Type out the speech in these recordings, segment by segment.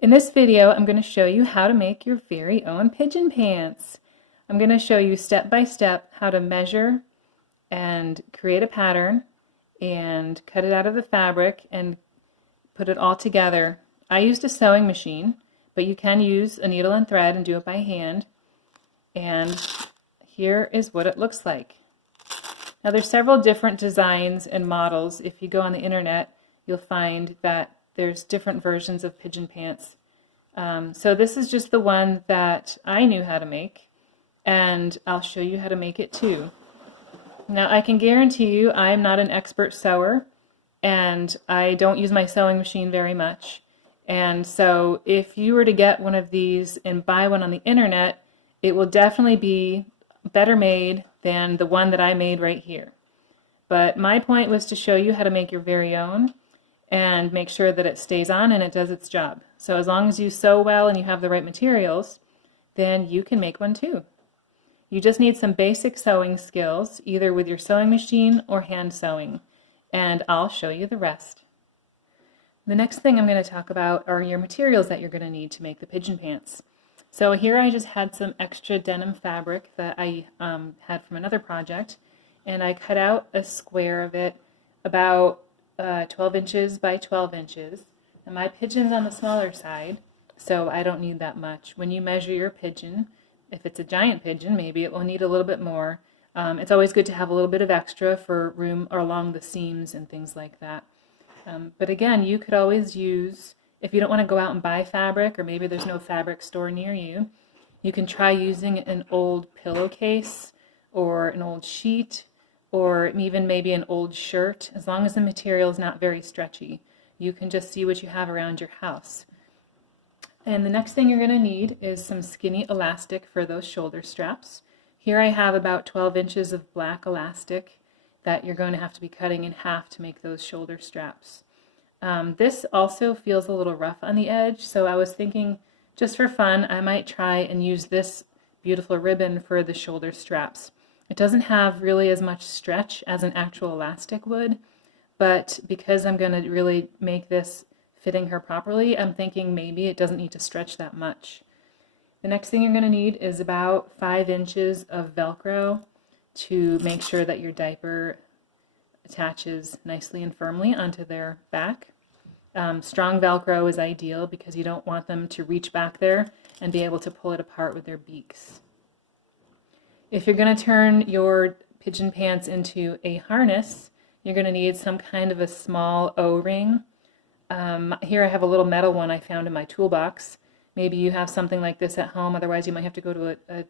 In this video, I'm going to show you how to make your very own pigeon pants. I'm going to show you step by step how to measure and create a pattern and cut it out of the fabric and put it all together. I used a sewing machine, but you can use a needle and thread and do it by hand. And here is what it looks like. Now there's several different designs and models. If you go on the internet, you'll find that there's different versions of pigeon pants. So this is just the one that I knew how to make, and I'll show you how to make it too. Now I can guarantee you I'm not an expert sewer, and I don't use my sewing machine very much. And so if you were to get one of these and buy one on the internet, it will definitely be better made than the one that I made right here. But my point was to show you how to make your very own and make sure that it stays on and it does its job. So as long as you sew well and you have the right materials, then you can make one too. You just need some basic sewing skills, either with your sewing machine or hand sewing, and I'll show you the rest. The next thing I'm going to talk about are your materials that you're going to need to make the pigeon pants. So here I just had some extra denim fabric that I had from another project, and I cut out a square of it about 12 inches by 12 inches. And my pigeon's on the smaller side, so I don't need that much. When you measure your pigeon, if it's a giant pigeon, maybe it will need a little bit more. It's always good to have a little bit of extra for room or along the seams and things like that. But again, you could always use, if you don't want to go out and buy fabric, or maybe there's no fabric store near you, you can try using an old pillowcase or an old sheet or even maybe an old shirt. As long as the material is not very stretchy, you can just see what you have around your house. And the next thing you're going to need is some skinny elastic for those shoulder straps. Here I have about 12 inches of black elastic that you're going to have to be cutting in half to make those shoulder straps. This also feels a little rough on the edge, so I was thinking just for fun I might try and use this beautiful ribbon for the shoulder straps. It doesn't have really as much stretch as an actual elastic would, but because I'm going to really make this fitting her properly, I'm thinking maybe it doesn't need to stretch that much. The next thing you're going to need is about 5 inches of velcro to make sure that your diaper attaches nicely and firmly onto their back. Strong velcro is ideal because you don't want them to reach back there and be able to pull it apart with their beaks. If you're going to turn your pigeon pants into a harness, you're going to need some kind of a small O-ring. Here I have a little metal one I found in my toolbox. Maybe you have something like this at home, otherwise you might have to go to a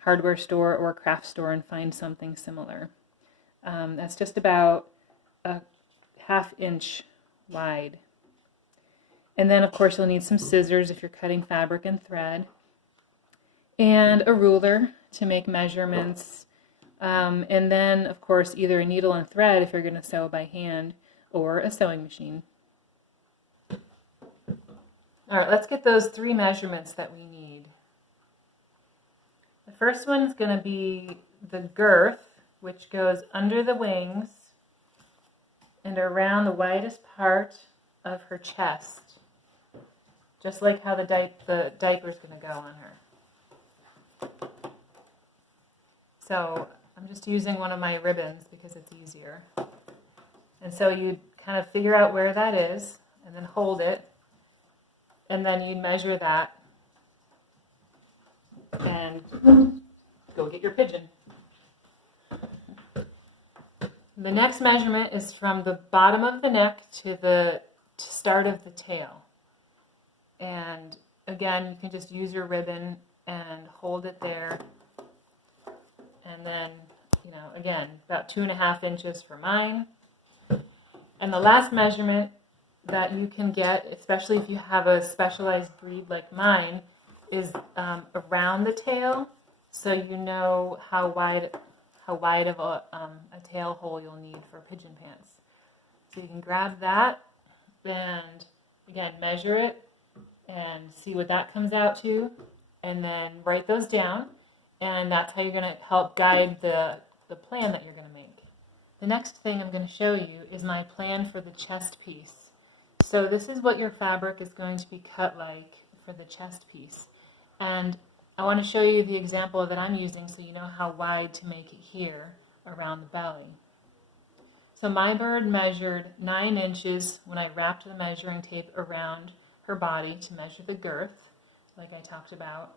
hardware store or a craft store and find something similar. That's just about a ½ inch wide. And then of course you'll need some scissors if you're cutting fabric and thread, and a ruler to make measurements, and then of course either a needle and thread if you're going to sew by hand, or a sewing machine. Alright, let's get those 3 measurements that we need. The first one is going to be the girth, which goes under the wings and around the widest part of her chest, just like how the diaper is going to go on her. So I'm just using one of my ribbons because it's easier. And so you kind of figure out where that is and then hold it, and then you measure that and go get your pigeon. The next measurement is from the bottom of the neck to the start of the tail. And again, you can just use your ribbon and hold it there. And then, again, about 2½ inches for mine. And the last measurement that you can get, especially if you have a specialized breed like mine, is around the tail, so you know how wide of a tail hole you'll need for pigeon pants. So you can grab that and again measure it and see what that comes out to, and then write those down, and that's how you're going to help guide the plan that you're going to make. The next thing I'm going to show you is my plan for the chest piece. So this is what your fabric is going to be cut like for the chest piece. And I want to show you the example that I'm using so you know how wide to make it here around the belly. So my bird measured 9 inches when I wrapped the measuring tape around her body to measure the girth, like I talked about.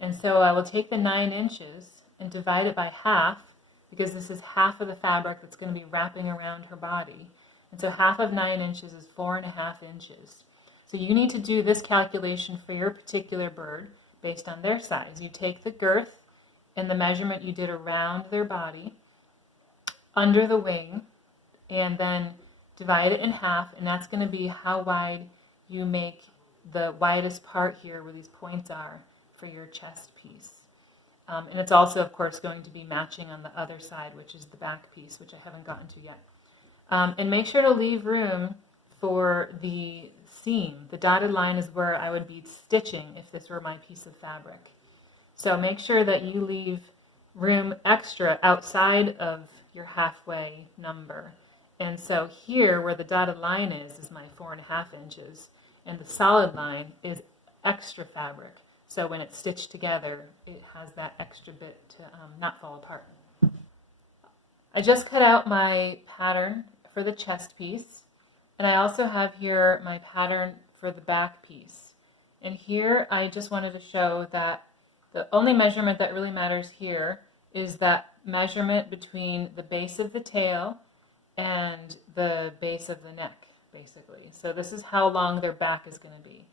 And so I will take the 9 inches and divide it by half, because this is half of the fabric that's going to be wrapping around her body. And so half of 9 inches is 4.5 inches. So you need to do this calculation for your particular bird based on their size. You take the girth and the measurement you did around their body, under the wing, and then divide it in half, and that's going to be how wide you make the widest part here where these points are for your chest piece. And it's also, of course, going to be matching on the other side, which is the back piece, which I haven't gotten to yet. And make sure to leave room for the seam. The dotted line is where I would be stitching if this were my piece of fabric. So make sure that you leave room extra outside of your halfway number. And so here, where the dotted line is my 4.5 inches, and the solid line is extra fabric. So when it's stitched together, it has that extra bit to not fall apart. I just cut out my pattern for the chest piece, and I also have here my pattern for the back piece. And here I just wanted to show that the only measurement that really matters here is that measurement between the base of the tail and the base of the neck, basically. So this is how long their back is going to be.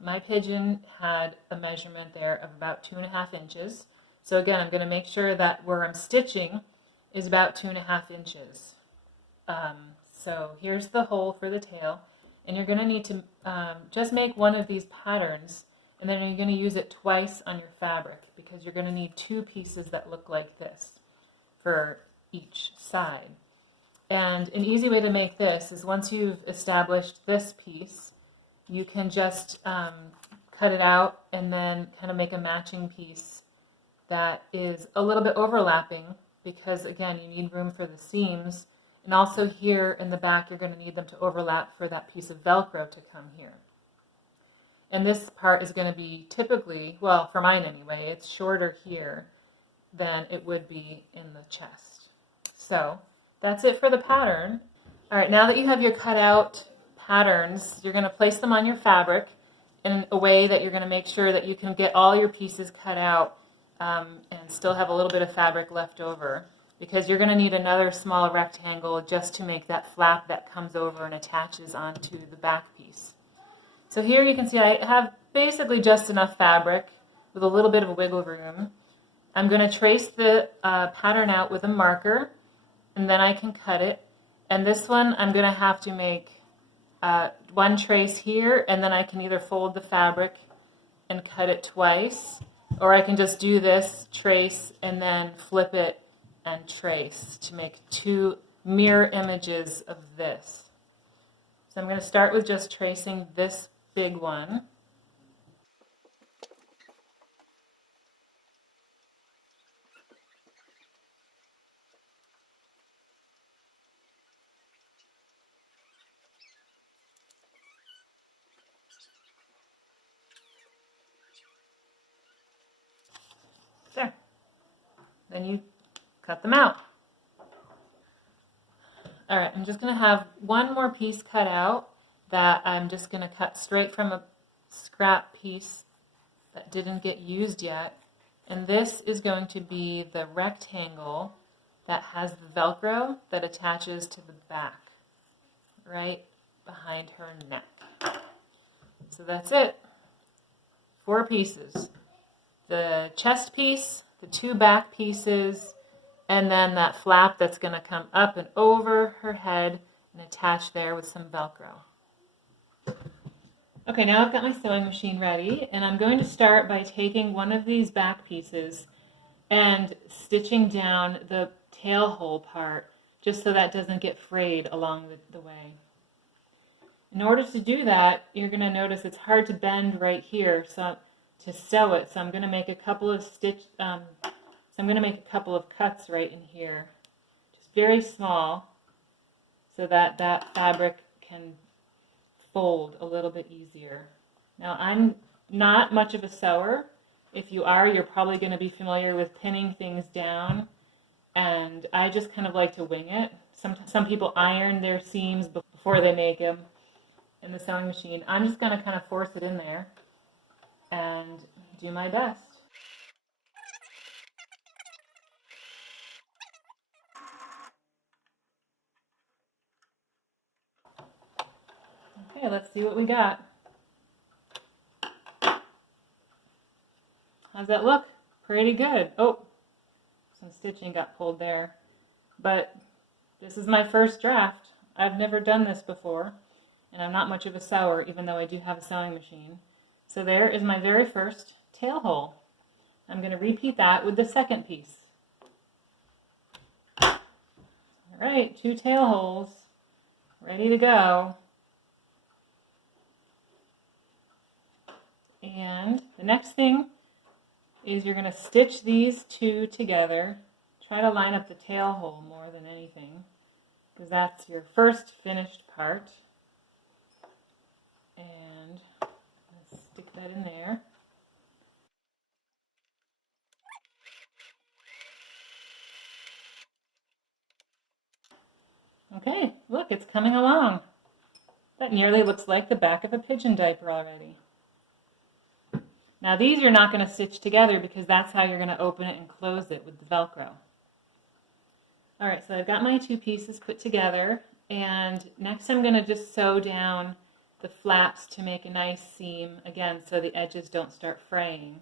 My pigeon had a measurement there of about 2.5 inches. So again, I'm going to make sure that where I'm stitching is about 2.5 inches. So here's the hole for the tail, and you're going to need to just make one of these patterns, and then you're going to use it twice on your fabric, because you're going to need 2 pieces that look like this for each side. And an easy way to make this is, once you've established this piece, you can just cut it out and then kind of make a matching piece that is a little bit overlapping, because again, you need room for the seams, and also here in the back you're going to need them to overlap for that piece of Velcro to come here. And this part is going to be typically, well, for mine anyway, it's shorter here than it would be in the chest. So that's it for the pattern. All right, now that you have your cutout patterns, you're going to place them on your fabric in a way that you're going to make sure that you can get all your pieces cut out and still have a little bit of fabric left over, because you're going to need another small rectangle just to make that flap that comes over and attaches onto the back piece. So here you can see I have basically just enough fabric with a little bit of wiggle room. I'm going to trace the pattern out with a marker, and then I can cut it. And this one I'm going to have to make one trace here, and then I can either fold the fabric and cut it twice, or I can just do this, trace, and then flip it and trace to make 2 mirror images of this. So I'm going to start with just tracing this big one. There. Then you cut them out. All right, I'm just going to have one more piece cut out that I'm just going to cut straight from a scrap piece that didn't get used yet. And this is going to be the rectangle that has the Velcro that attaches to the back, right behind her neck. So that's it. 4 pieces. The chest piece, the 2 back pieces, and then that flap that's going to come up and over her head and attach there with some Velcro. Okay, now I've got my sewing machine ready, and I'm going to start by taking one of these back pieces and stitching down the tail hole part, just so that doesn't get frayed along the way. In order to do that, you're going to notice it's hard to bend right here to sew it, so I'm going to make a couple of cuts right in here, just very small, so that that fabric can fold a little bit easier. Now I'm not much of a sewer. If you are, you're probably going to be familiar with pinning things down, and I just kind of like to wing it. Some people iron their seams before they make them in the sewing machine. I'm just going to kind of force it in there and do my best. Okay, let's see what we got. How's that look? Pretty good. Oh, some stitching got pulled there. But this is my first draft. I've never done this before, and I'm not much of a sewer, even though I do have a sewing machine. So there is my very first tail hole. I'm going to repeat that with the second piece. All right, 2 tail holes, ready to go. And the next thing is you're going to stitch these 2 together. Try to line up the tail hole more than anything, because that's your first finished part. And let's stick that in there. Okay, look, it's coming along. That nearly looks like the back of a pigeon diaper already. Now these you're not going to stitch together because that's how you're going to open it and close it with the Velcro. Alright, so I've got my 2 pieces put together, and next I'm going to just sew down the flaps to make a nice seam, again, so the edges don't start fraying.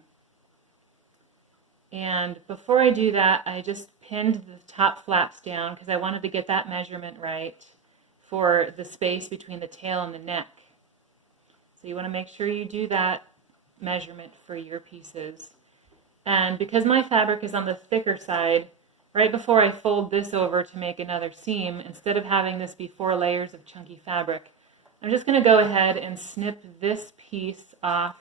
And before I do that, I just pinned the top flaps down because I wanted to get that measurement right for the space between the tail and the neck. So you want to make sure you do that measurement for your pieces. And because my fabric is on the thicker side, right before I fold this over to make another seam, instead of having this be 4 layers of chunky fabric, I'm just going to go ahead and snip this piece off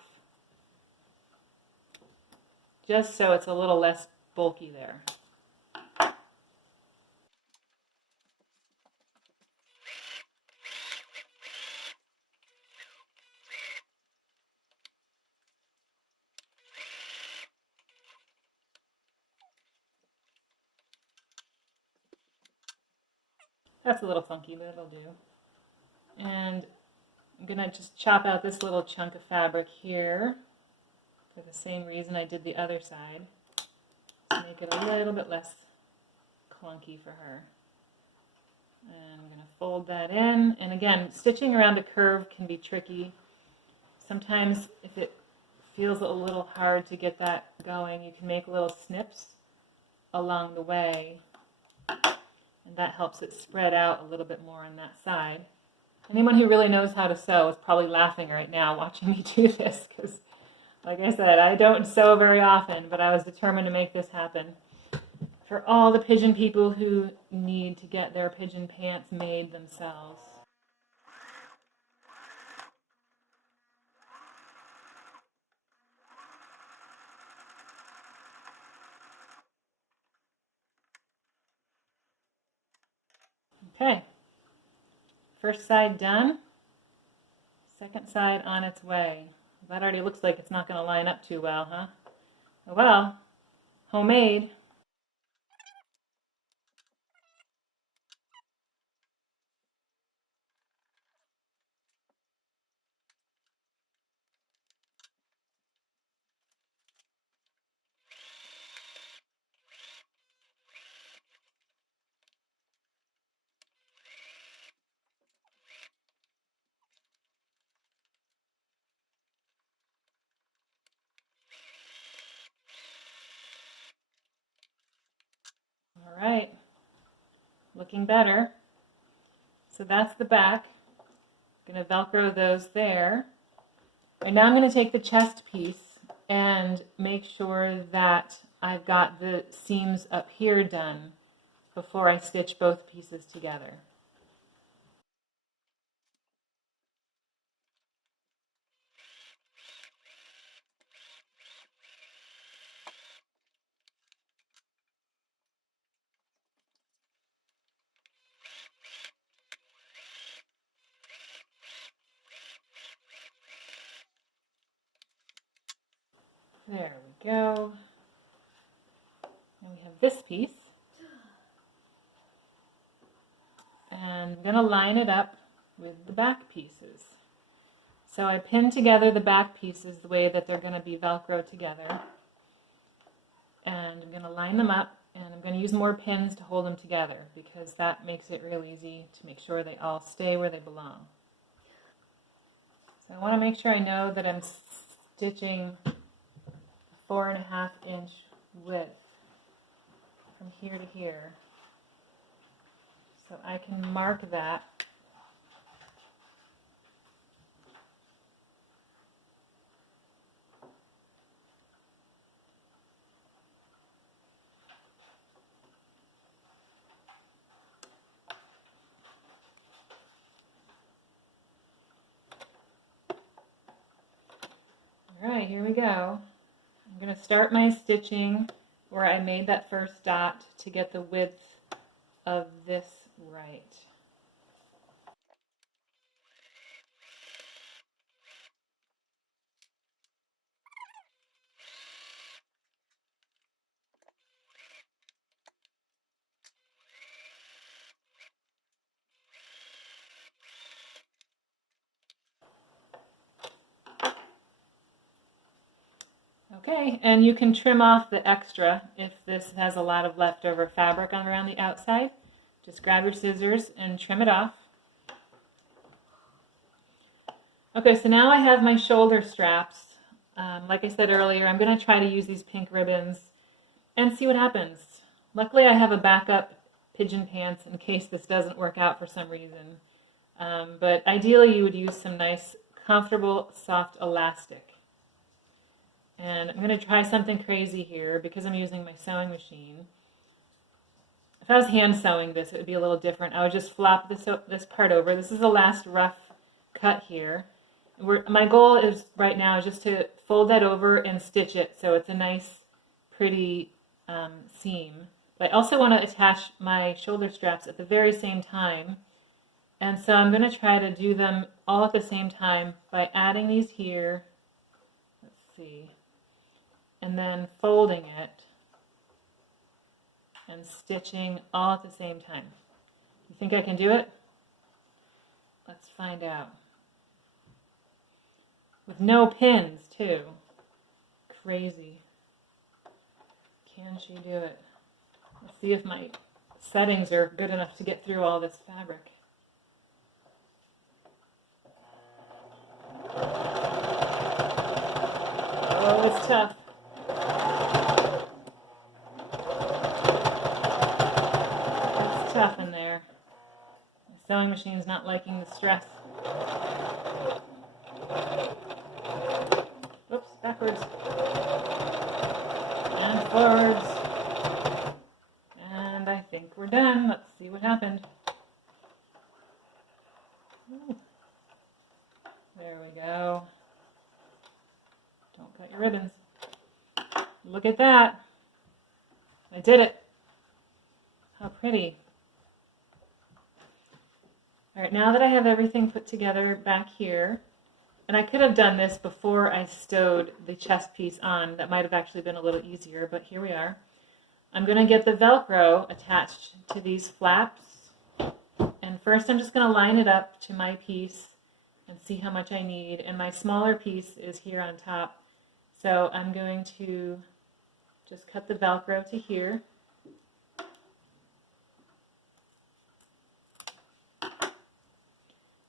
just so it's a little less bulky there. That's a little funky, but it'll do. And I'm going to just chop out this little chunk of fabric here for the same reason I did the other side, to make it a little bit less clunky for her. And I'm going to fold that in. And again, stitching around a curve can be tricky. Sometimes if it feels a little hard to get that going, you can make little snips along the way, and that helps it spread out a little bit more on that side. Anyone who really knows how to sew is probably laughing right now watching me do this, because like I said, I don't sew very often, but I was determined to make this happen for all the pigeon people who need to get their pigeon pants made themselves. Okay, first side done, second side on its way. That already looks like it's not going to line up too well, huh? Oh well, homemade. All right, looking better. So that's the back. I'm going to Velcro those there. Right now I'm going to take the chest piece and make sure that I've got the seams up here done before I stitch both pieces together. There we go. And we have this piece. And I'm going to line it up with the back pieces. So I pinned together the back pieces the way that they're going to be Velcro together. And I'm going to line them up, and I'm going to use more pins to hold them together because that makes it real easy to make sure they all stay where they belong. So I want to make sure I know that I'm stitching 4.5-inch width from here to here. So I can mark that. Alright, here we go. I'm going to start my stitching where I made that first dot to get the width of this right. Okay, and you can trim off the extra if this has a lot of leftover fabric on around the outside. Just grab your scissors and trim it off. Okay, so now I have my shoulder straps. Like I said earlier, I'm going to try to use these pink ribbons and see what happens. Luckily, I have a backup pigeon pants in case this doesn't work out for some reason. But ideally, you would use some nice, comfortable, soft elastic. And I'm going to try something crazy here because I'm using my sewing machine. If I was hand sewing this, it would be a little different. I would just flop this part over. This is the last rough cut here. My goal is right now just to fold that over and stitch it so it's a nice, pretty seam. But I also want to attach my shoulder straps at the very same time. And so I'm going to try to do them all at the same time by adding these here. Let's see. And then folding it and stitching all at the same time. You think I can do it? Let's find out. With no pins, too. Crazy. Can she do it? Let's see if my settings are good enough to get through all this fabric. Oh, it's tough. It's tough in there. The sewing machine's not liking the stress. Oops, backwards. And forwards. And I think we're done. Let's see what happened. Ooh. There we go. Don't cut your ribbons. Look at that. I did it. How pretty. All right, now that I have everything put together back here, and I could have done this before I stowed the chest piece on. That might have actually been a little easier, but here we are. I'm going to get the Velcro attached to these flaps. And first I'm just going to line it up to my piece and see how much I need. And my smaller piece is here on top. So I'm going to just cut the Velcro to here.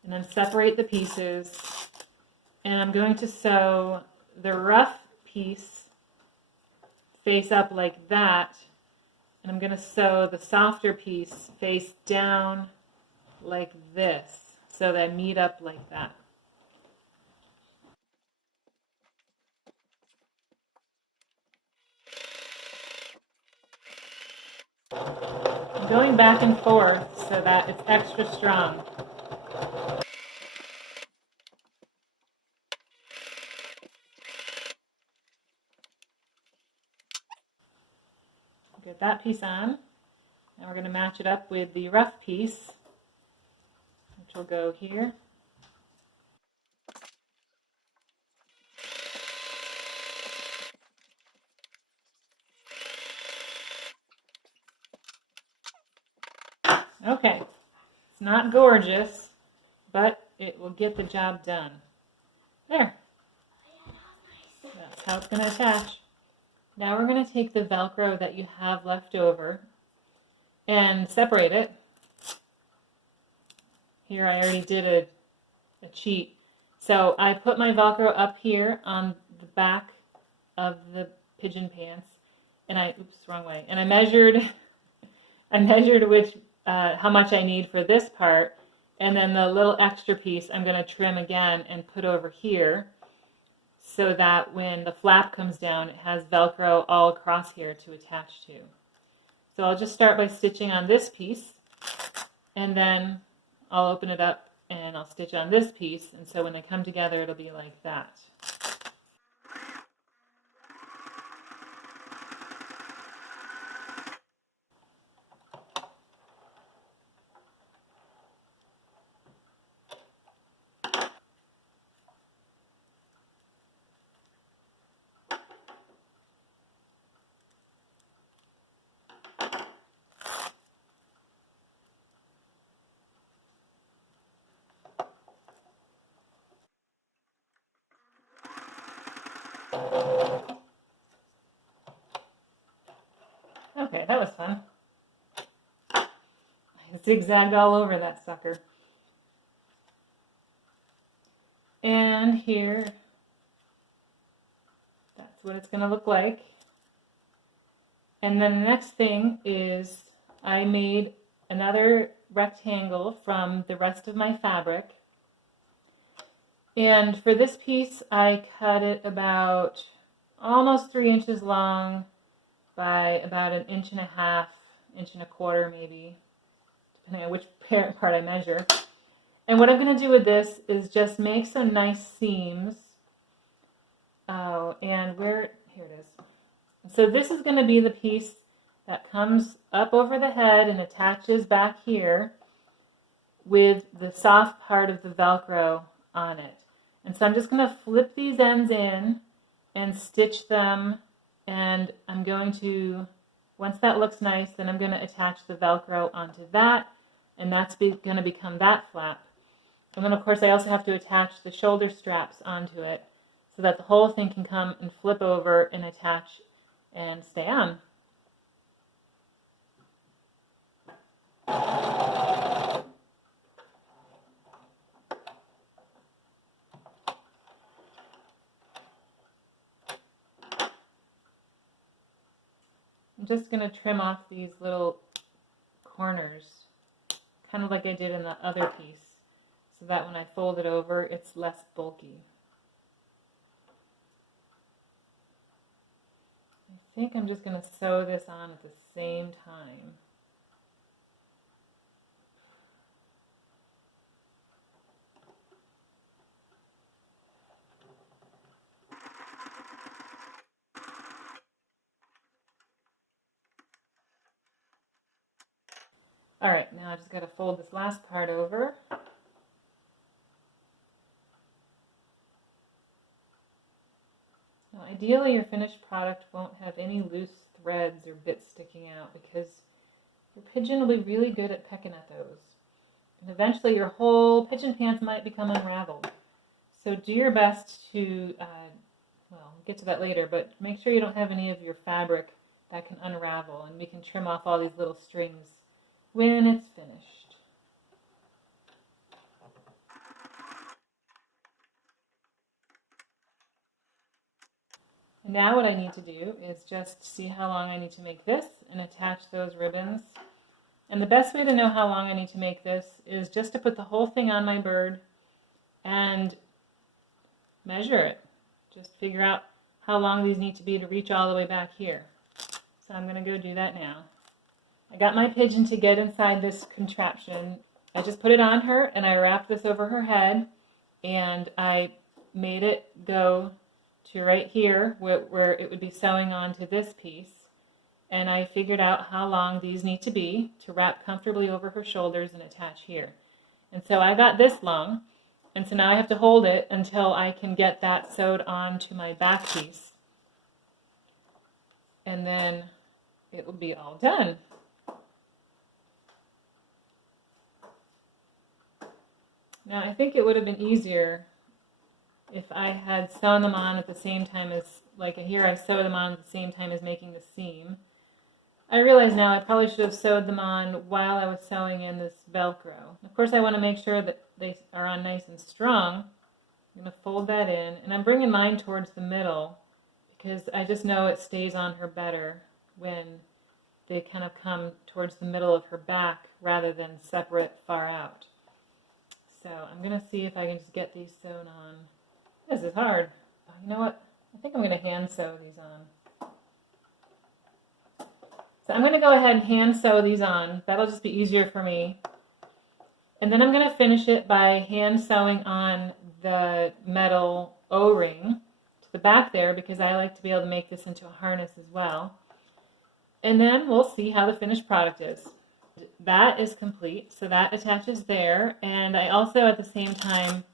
And then separate the pieces. And I'm going to sew the rough piece face up like that. And I'm going to sew the softer piece face down like this, so they meet up like that. I'm going back and forth so that it's extra strong. Get that piece on. Now we're going to match it up with the rough piece, which will go here. Okay, it's not gorgeous, but it will get the job done. There. That's how it's going to attach. Now we're going to take the Velcro that you have left over and separate it. Here I already did a cheat. So I put my Velcro up here on the back of the pigeon pants, and wrong way. And I measured which how much I need for this part, and then the little extra piece I'm going to trim again and put over here, so that when the flap comes down, it has Velcro all across here to attach to. So I'll just start by stitching on this piece, and then I'll open it up and I'll stitch on this piece, and so when they come together, it'll be like that. Okay, that was fun. I zigzagged all over that sucker. And here, that's what it's going to look like. And then the next thing is I made another rectangle from the rest of my fabric. And for this piece, I cut it about almost 3 inches long by about 1.5 inches, 1.25 inches maybe, depending on which part I measure. And what I'm going to do with this is just make some nice seams. Oh, and here it is. So this is going to be the piece that comes up over the head and attaches back here with the soft part of the Velcro on it. And so I'm just going to flip these ends in and stitch them, and I'm going to, once that looks nice, then I'm going to attach the Velcro onto that, and that's going to become that flap. And then of course I also have to attach the shoulder straps onto it so that the whole thing can come and flip over and attach and stay on. I'm just going to trim off these little corners, kind of like I did in the other piece, so that when I fold it over, it's less bulky. I think I'm just going to sew this on at the same time. Alright, now I just got to fold this last part over. Now ideally your finished product won't have any loose threads or bits sticking out, because your pigeon will be really good at pecking at those. And eventually your whole pigeon pants might become unraveled. So do your best to, well, we'll get to that later, but make sure you don't have any of your fabric that can unravel, and we can trim off all these little strings when it's finished. And now what I need to do is just see how long I need to make this and attach those ribbons. And the best way to know how long I need to make this is just to put the whole thing on my bird and measure it. Just figure out how long these need to be to reach all the way back here. So I'm going to go do that now. I got my pigeon to get inside this contraption. I just put it on her and I wrapped this over her head, and I made it go to right here where it would be sewing onto this piece. And I figured out how long these need to be to wrap comfortably over her shoulders and attach here. And so I got this long, and so now I have to hold it until I can get that sewed onto my back piece. And then it will be all done. Now I think it would have been easier if I had sewn them on at the same time as, like here I sewed them on at the same time as making the seam. I realize now I probably should have sewed them on while I was sewing in this Velcro. Of course I want to make sure that they are on nice and strong. I'm going to fold that in, and I'm bringing mine towards the middle because I just know it stays on her better when they kind of come towards the middle of her back rather than separate far out. So I'm going to see if I can just get these sewn on. This is hard. You know what? I think I'm going to hand sew these on. So I'm going to go ahead and hand sew these on. That'll just be easier for me. And then I'm going to finish it by hand sewing on the metal O-ring to the back there because I like to be able to make this into a harness as well. And then we'll see how the finished product is. That is complete, so that attaches there. And I also at the same time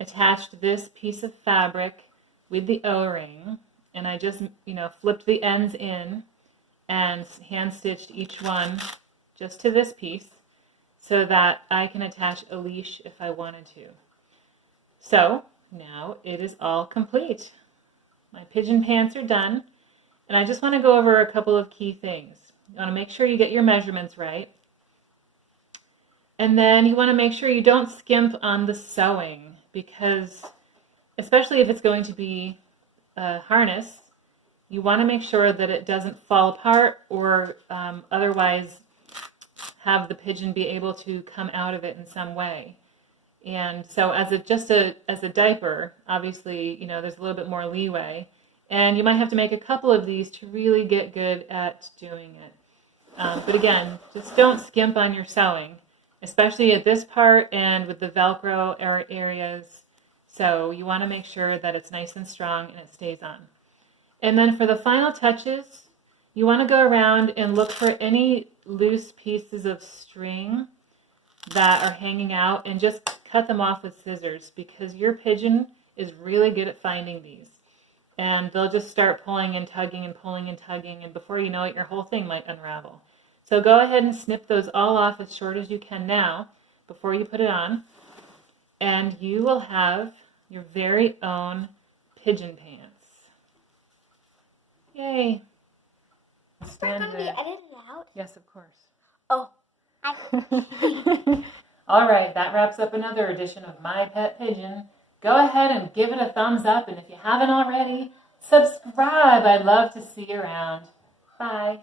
attached this piece of fabric with the O-ring, and I just, flipped the ends in and hand stitched each one just to this piece so that I can attach a leash if I wanted to. So now it is all complete. My pigeon pants are done, and I just want to go over a couple of key things. You want to make sure you get your measurements right, and then you want to make sure you don't skimp on the sewing, because especially if it's going to be a harness, you want to make sure that it doesn't fall apart or otherwise have the pigeon be able to come out of it in some way. And so as a diaper, obviously, there's a little bit more leeway, and you might have to make a couple of these to really get good at doing it. But again, just don't skimp on your sewing, especially at this part and with the Velcro areas. So you want to make sure that it's nice and strong and it stays on. And then for the final touches, you want to go around and look for any loose pieces of string that are hanging out and just cut them off with scissors, because your pigeon is really good at finding these. And they'll just start pulling and tugging and pulling and tugging, and before you know it, your whole thing might unravel. So go ahead and snip those all off as short as you can now before you put it on, and you will have your very own pigeon pants. Yay! Stand going to be edited out? Yes, of course. Oh. All right, that wraps up another edition of My Pet Pigeon. Go ahead and give it a thumbs up, and if you haven't already, subscribe. I'd love to see you around. Bye.